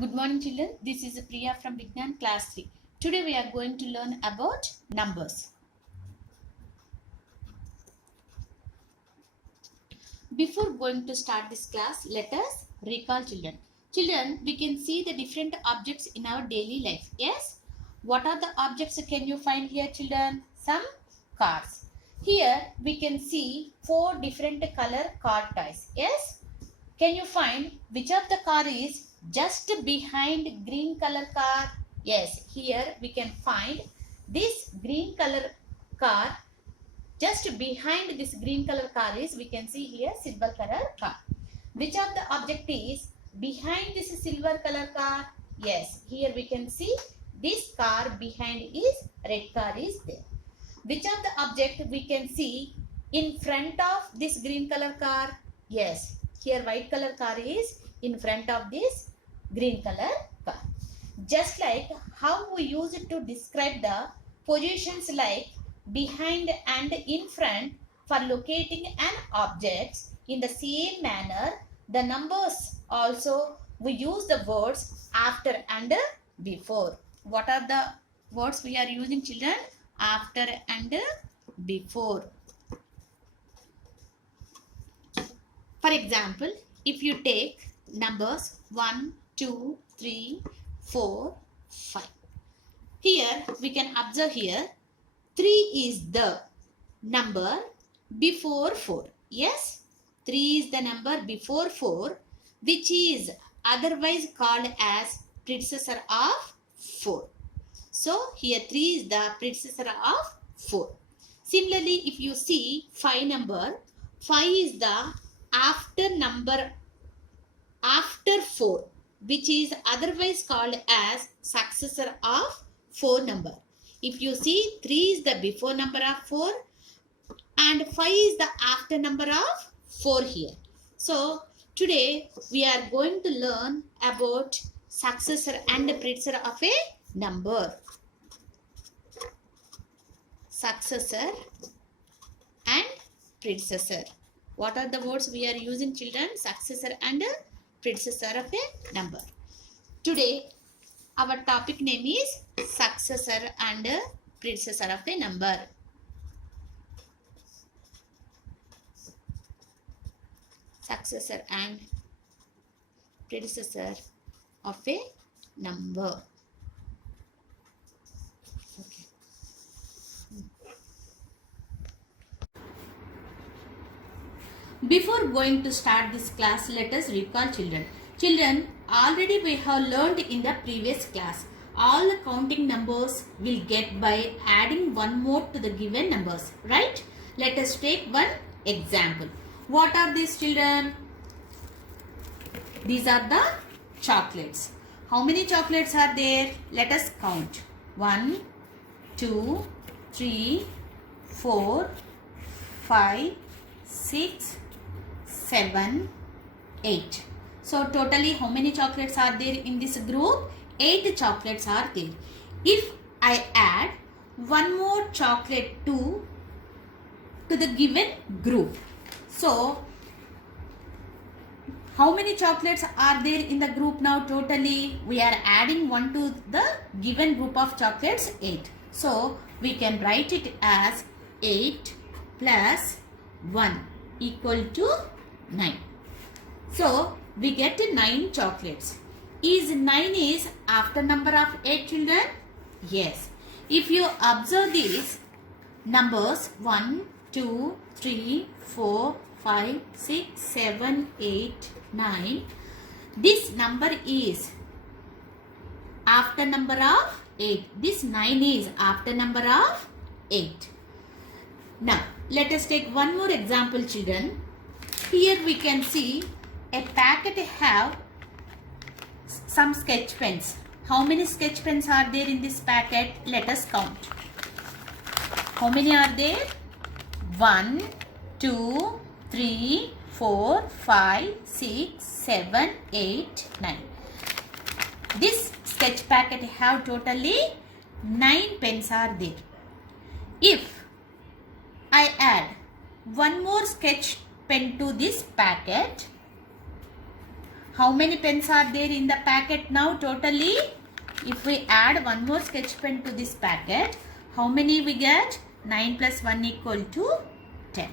Good morning children, this is Priya from Vignan class 3. Today we are going to learn about numbers. Before going to start this class, let us recall children. Children, we can see the different objects in our daily life. Yes? What are the objects can you find here children? Some cars. Here we can see 4 different color car toys. Yes? Can you find which of the car is just behind green color car? Yes, here we can find this green color car. Just behind this green color car is, we can see here silver color car. Which of the object is behind this silver color car? Yes, here we can see this car behind is red car is there. Which of the object we can see in front of this green color car? Yes, here white color car is in front of this green color car. Just like how we use it to describe the positions like behind and in front for locating an object, in the same manner the numbers also we use the words after and before. What are the words we are using children? After and before. For example, if you take numbers 1, 2, 3, 4, 5. Here we can observe here 3 is the number before 4. Yes, 3 is the number before 4, which is otherwise called as predecessor of 4. So here 3 is the predecessor of 4. Similarly, if you see 5 number, 5 is the after number after 4, which is otherwise called as successor of 4 number. If you see 3 is the before number of 4 and 5 is the after number of 4 here. So today we are going to learn about successor and predecessor of a number. Successor and predecessor. What are the words we are using children? Successor and predecessor of a number. Today our topic name is successor and predecessor of a number. Successor and predecessor of a number. Okay. Before going to start this class, let us recall children. Children, already we have learned in the previous class. All the counting numbers will get by adding one more to the given numbers. Right? Let us take one example. What are these children? These are the chocolates. How many chocolates are there? Let us count. 1, 2, 3, 4, 5, 6, 7, 8. So totally how many chocolates are there in this group? 8 chocolates are there. If I add one more chocolate to the given group, so how many chocolates are there in the group now? Totally we are adding one to the given group of chocolates, 8. So we can write it as 8 plus 1 equal to 9. So we get 9 chocolates. Is 9 is after number of 8 children? Yes. If you observe these numbers 1, 2, 3, 4, 5, 6, 7, 8, 9. This number is after number of 8. This 9 is after number of 8. Now let us take one more example children. Here we can see a packet have some sketch pens. How many sketch pens are there in this packet? Let us count. How many are there? 1, 2, 3, 4, 5, 6, 7, 8, 9. This sketch packet have totally 9 pens are there. If I add one more sketch pen to this packet, How many pens are there in the packet now totally? If we add one more sketch pen to this packet, how many we get? 9 plus 1 equal to 10.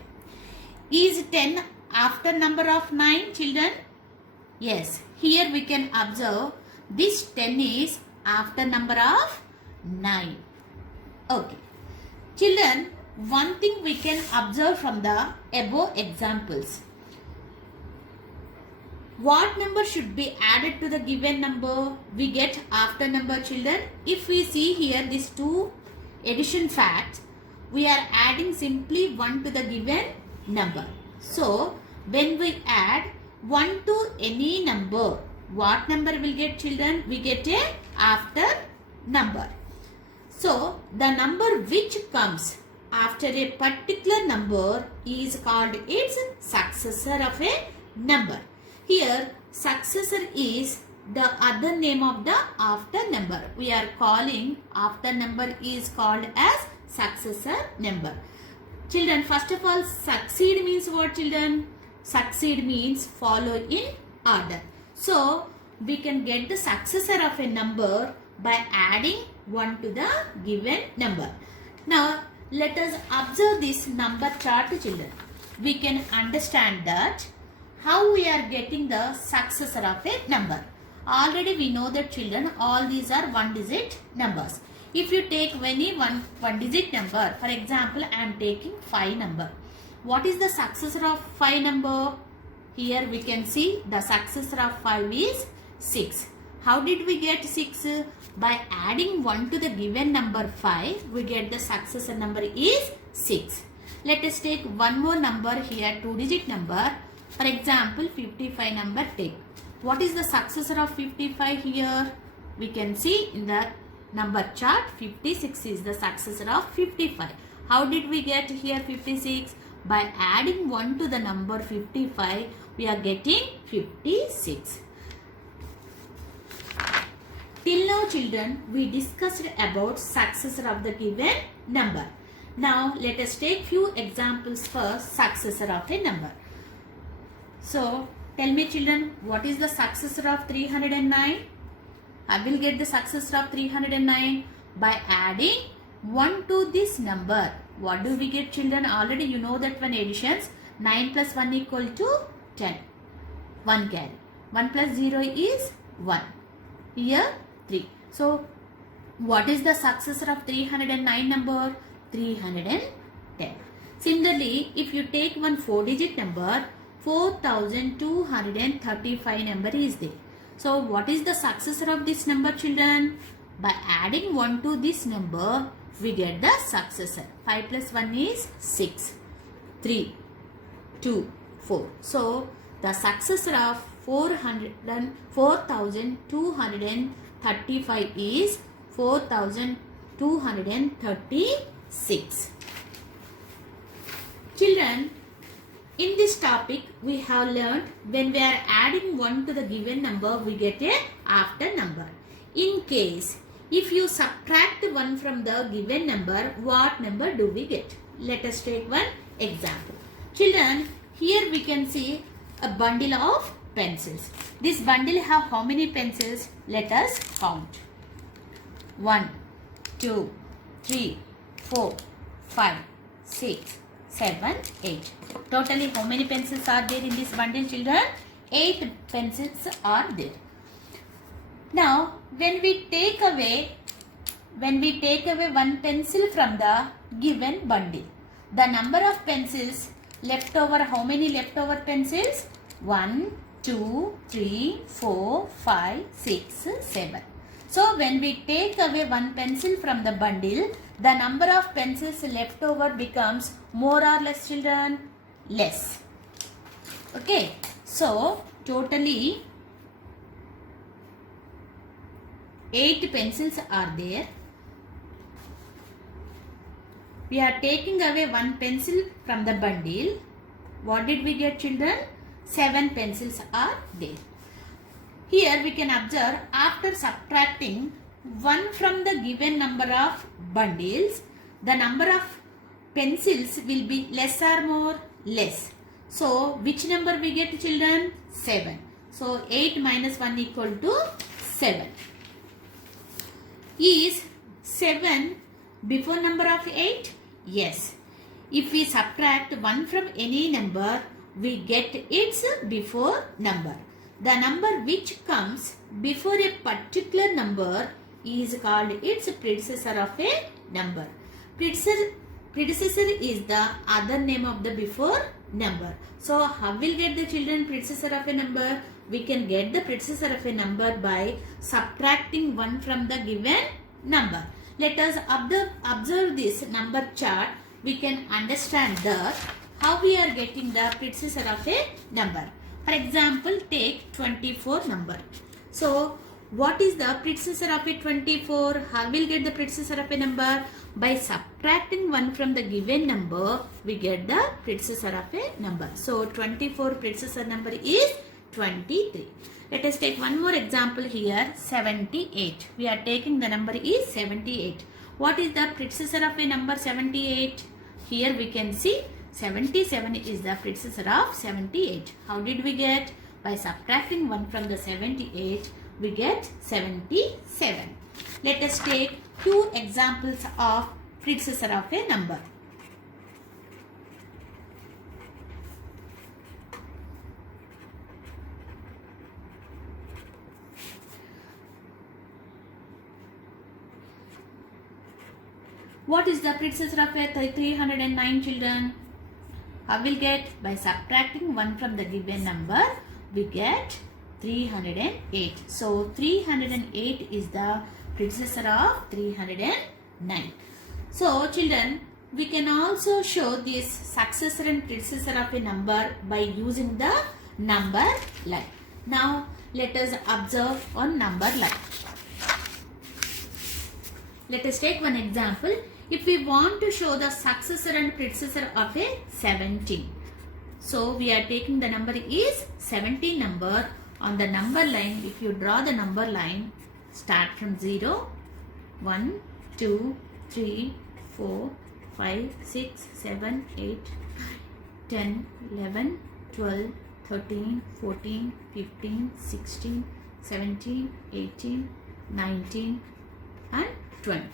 Is 10 after number of 9, children? Yes. Here we can observe this 10 is after number of 9. Okay. Children, one thing we can observe from the above examples. What number should be added to the given number? We get after number, children. If we see here these two addition facts, we are adding simply 1 to the given number. So, when we add 1 to any number, what number will get, children? We get a after number. So, the number which comes after a particular number is called its successor of a number. Here, successor is the other name of the after number. We are calling after number is called as successor number. Children, first of all, succeed means what, children? Succeed means follow in order. So, we can get the successor of a number by adding 1 to the given number. Now, let us observe this number chart, children. We can understand that how we are getting the successor of a number. Already we know that, children, all these are one digit numbers. If you take any one digit number, for example, I am taking 5 number. What is the successor of 5 number? Here we can see the successor of 5 is 6. How did we get 6? By adding 1 to the given number 5, we get the successor number is 6. Let us take one more number here, 2 digit number. For example, 55 number take. What is the successor of 55 here? We can see in the number chart, 56 is the successor of 55. How did we get here 56? By adding 1 to the number 55, we are getting 56. Till now, children, we discussed about successor of the given number. Now, let us take few examples for successor of a number. So, tell me, children, what is the successor of 309? I will get the successor of 309 by adding 1 to this number. What do we get, children? Already you know that when additions, 9 plus 1 equal to 10. 1 carry. 1 plus 0 is 1. Here 3. So, what is the successor of 309 number? 310. Similarly, if you take one 4-digit number, 4235 number is there. So, what is the successor of this number, children? By adding 1 to this number, we get the successor. 5 plus 1 is 6. 3, 2, 4. So, the successor of 4235 is 4236. Children, in this topic, we have learned when we are adding 1 to the given number, we get a after number. In case, if you subtract 1 from the given number, what number do we get? Let us take one example. Children, here we can see a bundle of pencils. This bundle have how many pencils? Let us count. 1, 2, 3, 4, 5, 6, 7, 8. Totally how many pencils are there in this bundle, children? 8 pencils are there. Now, when we take away one pencil from the given bundle, the number of pencils left over, how many leftover pencils? 1, 2, 3, 4, 5, 6, 7. So, when we take away one pencil from the bundle, the number of pencils left over becomes more or less, children? Less. Okay. So, totally 8 pencils are there. We are taking away one pencil from the bundle. What did we get, children? 7 pencils are there. Here we can observe, after subtracting 1 from the given number of bundles, the number of pencils will be less or more? Less. So, which number we get, children? 7. So 8 minus 1 equal to 7. Is 7 before number of 8? Yes. If we subtract 1 from any number, we get its before number. The number which comes before a particular number is called its predecessor of a number. Predecessor is the other name of the before number. So how will get the children predecessor of a number? We can get the predecessor of a number by subtracting 1 from the given number. Let us observe this number chart. We can understand that how we are getting the predecessor of a number. For example, take 24 number. So what is the predecessor of a 24? How will get the predecessor of a number? By subtracting 1 from the given number, we get the predecessor of a number. So 24 predecessor number is 23. Let us take one more example here, 78. We are taking the number is 78. What is the predecessor of a number 78? Here we can see 77 is the predecessor of 78. How did we get? By subtracting 1 from the 78, we get 77. Let us take two examples of predecessor of a number. What is the predecessor of a 309 children? How will get? By subtracting 1 from the given number, we get 308. So 308 is the predecessor of 309. So children, we can also show this successor and predecessor of a number by using the number line. Now let us observe on number line. Let us take one example. If we want to show the successor and predecessor of a 17. So we are taking the number is 17 number. On the number line, if you draw the number line, start from 0, 1, 2, 3, 4, 5, 6, 7, 8, 10, 11, 12, 13, 14, 15, 16, 17, 18, 19 and 20.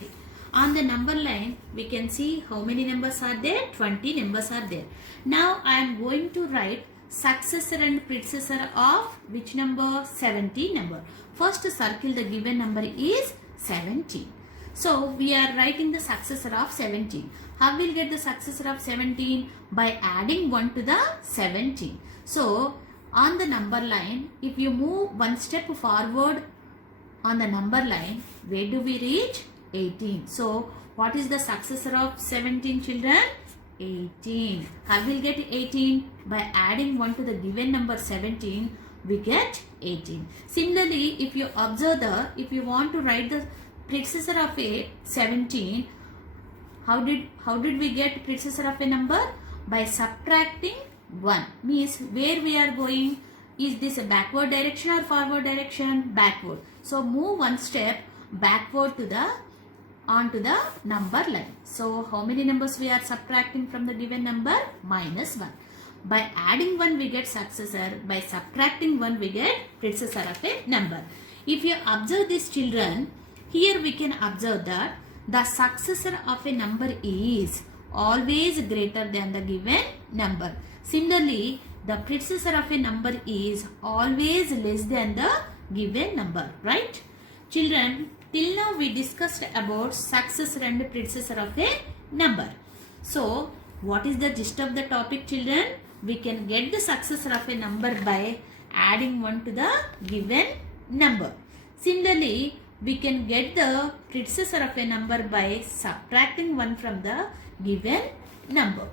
On the number line, we can see how many numbers are there? 20 numbers are there. Now I am going to write successor and predecessor of which number? 17 number. First circle the given number is 17. So we are writing the successor of 17. How will get the successor of 17? By adding 1 to the 17. So on the number line, if you move one step forward on the number line, where do we reach? 18. So what is the successor of 17 children? 18. How will get 18? By adding 1 to the given number 17, we get 18. Similarly, if you observe if you want to write the predecessor of a 17, how did we get predecessor of a number? By subtracting 1. Means where we are going, is this a backward direction or forward direction? Backward. So move one step backward to the onto the number line. So how many numbers we are subtracting from the given number? Minus 1. By adding 1 we get successor. By subtracting 1 we get predecessor of a number. If you observe these children, here we can observe that the successor of a number is always greater than the given number. Similarly, the predecessor of a number is always less than the given number. Right? Children, till now we discussed about successor and predecessor of a number. So what is the gist of the topic, children? We can get the successor of a number by adding 1 to the given number. Similarly, we can get the predecessor of a number by subtracting 1 from the given number.